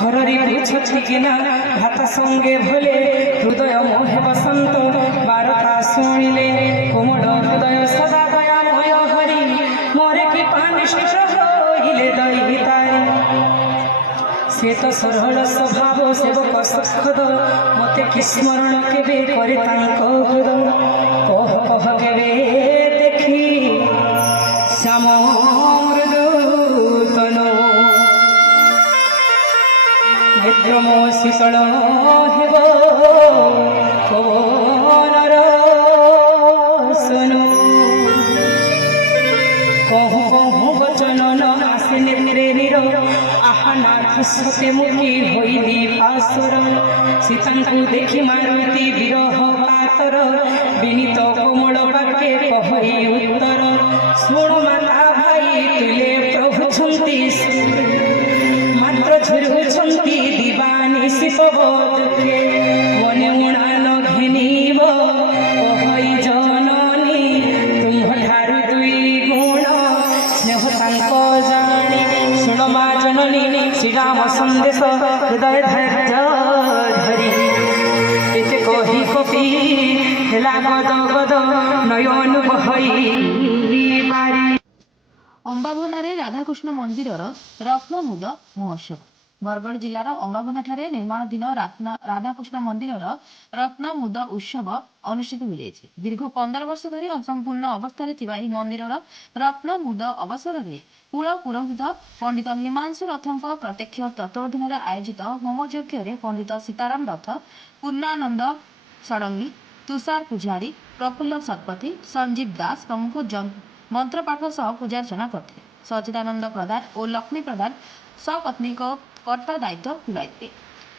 ঘররি বুঝছি কিনা ভাত সঙ্গে ভোলে হৃদয় মোহে বসন্ত বারতা শুনিলে কোমল হৃদয় সদা দয়াময় হরি মোরে কি পানিষ্ঠ হইলে দয়িতায় সে তো সরল স্বভাব সেবক সুখদ মতে কি স্মরণ কেবে করে তাঙ্ক হৃদ কহ কহ কেবে দেখি শ্যাম মৃদুতনু নেত্রম শীতল হেব পবনর শুনু কহু কহু বচন আসে নেত্রে নির আহানাথ সতে মুখী হইলি পাসর সীতাঙ্কু দেখি মারুতি বিরহ কাতর বিনীত কোমল বাক্যে কহই উত্তর শুণ মাতা ভাই তুলে প্রভু ছন্তি মাত্র ঝুরুছন্তি দিবানিশি পবদকে মনে উড়ান ঘেনিব কহই জননী তুম্ভঠারু দুই গুণ স্নেহ তাঙ্ক জানি শুণ মা জননী শ্রীরাম সন্দেশ হৃদয় ধৈর্য ধরি এতে কহি কপি হেলা গদ গদ নয়ন বহই বারি। ଅମ୍ବାଭନାରେ ରାଧାକୃଷ୍ଣ ମନ୍ଦିରର ରତ୍ନମୁଦ ମହୋତ୍ସବ। ବରଗଡ଼ ଜିଲ୍ଲାର ଅମ୍ବାଭନାଠାରେ ନିର୍ମାଣାଧୀନ ରାଧାକୃଷ୍ଣ ମନ୍ଦିରର ରତ୍ନମୁଦ ଉତ୍ସବ ଅନୁଷ୍ଠିତ ହୋଇଯାଇଛି। ଦୀର୍ଘ 15 ବର୍ଷ ଧରି ଅସମ୍ପୂର୍ଣ୍ଣ ଅବସ୍ଥାରେ ଥିବା ଏହି ମନ୍ଦିରର ରତ୍ନମୁଦ ଅବସରରେ କୁଳ ପୁରୋହିତ ପଣ୍ଡିତ ହିମାଂଶୁ ରଥଙ୍କ ପ୍ରତ୍ୟକ୍ଷ ତତ୍ତ୍ୱାବଧାନରେ ଆୟୋଜିତ ହୋମଯଜ୍ଞରେ ପଣ୍ଡିତ ସୀତାରାମ ରଥ, ପୂର୍ଣ୍ଣାନନ୍ଦ ଷଡ଼ଙ୍ଗୀ, ତୁଷାର ପୂଜାରୀ, ପ୍ରଫୁଲ୍ଲ ଶତପଥୀ, ସଞ୍ଜୀବ ଦାସ ପ୍ରମୁଖ ମନ୍ତ୍ରପାଠ ସହ ପୂଜାର୍ଚ୍ଚନା କରିଥିଲେ। ସଚିଦାନନ୍ଦ ପ୍ରଧାନ ଓ ଲକ୍ଷ୍ମୀ ପ୍ରଧାନ ସପତ୍ନୀଙ୍କ କର୍ତ୍ତା ଦାୟିତ୍ୱ ତୁଲାଇଥିଲେ।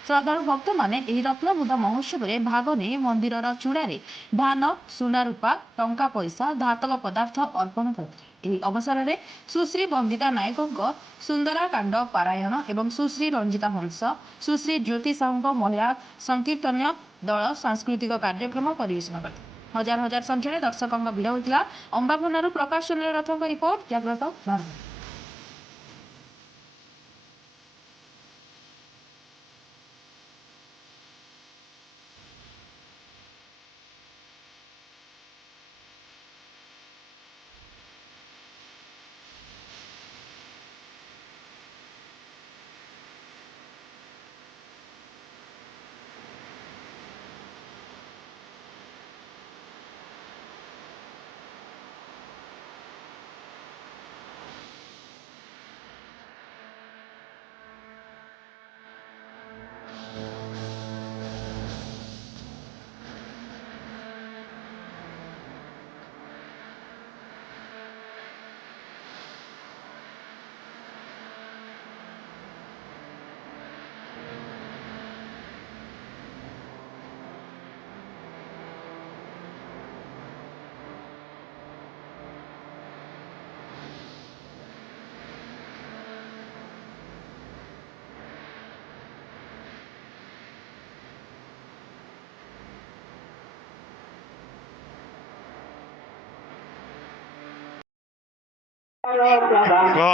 ଶ୍ରଦ୍ଧାଳୁ ଭକ୍ତମାନେ ଏହି ରତ୍ନମୁଦ ମହୋତ୍ସବରେ ଭାଗ ନେଇ ମନ୍ଦିରର ଚୂଡ଼ାରେ ଧାନ, ସୁନା ରୂପା, ଟଙ୍କା ପଇସା, ଧାତବ ପଦାର୍ଥ ଅର୍ପଣ କରିଥିଲେ। ଏହି ଅବସରରେ ସୁଶ୍ରୀ ବନ୍ଦିତା ନାୟକଙ୍କ ସୁନ୍ଦରାକାଣ୍ଡ ପାରାୟଣ ଏବଂ ସୁଶ୍ରୀ ରଞ୍ଜିତା ହଂସ, ସୁଶ୍ରୀ ଜ୍ୟୋତି ସାହୁଙ୍କ ମହିଳା ସଂକୀର୍ତ୍ତନ୍ୟ ଦଳ ସାଂସ୍କୃତିକ କାର୍ଯ୍ୟକ୍ରମ ପରିବେଷଣ କରିଥିଲେ। ହଜାର ହଜାର ସଂଖ୍ୟାରେ ଦର୍ଶକଙ୍କ ଭିଡ଼ ହୋଇଥିଲା। ଅମ୍ବାଭନାରୁ ପ୍ରକାଶ ଚନ୍ଦ୍ର ରଥଙ୍କ ରିପୋର୍ଟ, ଜାଗ୍ରତ ଭାରତ।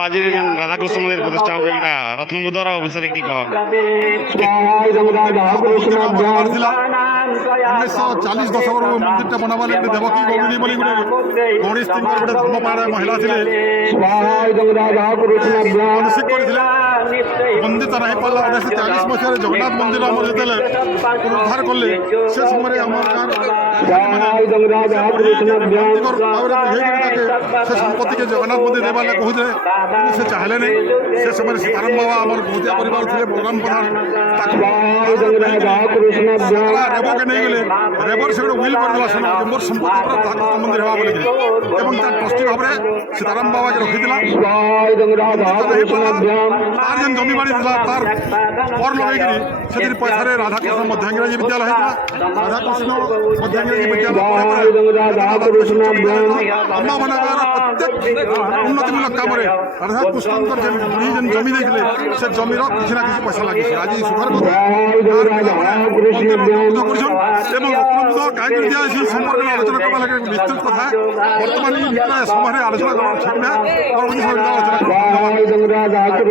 ଆଜି ରାଧାକୃଷ୍ଣ ମନ୍ଦିର ପ୍ରତିଷ୍ଠା ହୋଇଥିଲା ରତ୍ନମୁଦର ବିଷୟରେ କି କହ। 1940 ଦଶକରୁ ମନ୍ଦିରଟା ବନାବା ଲାଗି ଦେବକୀ ଗୌରିଣୀ ବୋଲି ଗୋଟେ ଗଣେଶ ତିଙ୍କର ଗୋଟେ ଧର୍ମପାଳ ମହିଳା ଥିଲେ ମାନସିକ କରିଥିଲେ। ମନ୍ଦିର ନାହିଁ ପାରିଲା 1940 ମସିହାରେ ଜଗନ୍ନାଥ ମନ୍ଦିର ଆମର ଯେତେବେଳେ ଉଦ୍ଧାର କଲେ ସେ ସମୟରେ ଆମର ସେ ସମ୍ପତ୍ତିକେ ଜଗନ୍ନାଥ ମନ୍ଦିର ଦେବା ଲାଗି କହୁଥିଲେ କିନ୍ତୁ ସେ ଚାହିଁଲେନି। ସେ ସମୟରେ ସୀତାରାମ ବାବା ଆମର ଭୋଜିଆ ପରିବାର ଥିଲେ ବଳରାମ ପ୍ରଧାନ ରେବକେ ନେଇଗଲେ। ରେବର ସେ ଗୋଟେ ୱିଲ୍ କରିଦେଲା ମୋର ସମ୍ପତ୍ତି ପୁରା ରାଧାକୃଷ୍ଣ ମନ୍ଦିର ହେବା ବୋଲିକିରି ଏବଂ ତା ଟ୍ରଷ୍ଟି ଭାବରେ ସୀତାରାମ ବାବାକେ ରଖିଥିଲା। ତାର ଯେନ୍ ଜମିବାଡ଼ି ଥିଲା ତାର କର ଲଗେଇକିରି ସେଥିରେ ପଇସାରେ ରାଧାକୃଷ୍ଣ ମଧ୍ୟ ଇଂରାଜୀ ବିଦ୍ୟାଳୟ ହେଇଥିଲା। ରାଧାକୃଷ୍ଣ ମଧ୍ୟ ଇଂରାଜୀ ବିଦ୍ୟାଳୟ ଅମ୍ବାଭନାର ପ୍ରତ୍ୟେକ ଉନ୍ନତିମୂଳକ କାମରେ ରାଧାକୃଷ୍ଣଙ୍କର ଯେନ୍ ବୁଢ଼ୀ ଯେନ୍ ଜମି ଦେଇଥିଲେ ସେ ଜମିର କିଛି ନା କିଛି ପଇସା ଲାଗିଛି। ଆଜି ସୁଖର କଥା କରୁଛନ୍ ଏବଂ ରତ୍ନମୁଦ କାହିଁକି ଦିଆଯାଇଛି ସମ୍ପର୍କରେ ଆଲୋଚନା କରିବା ଲାଗି ନିଶ୍ଚିତ କଥା। ବର୍ତ୍ତମାନ ସମୟରେ ଆଲୋଚନା କରିବା ଠିକ୍ ନୁହେଁ। ଆଲୋଚନା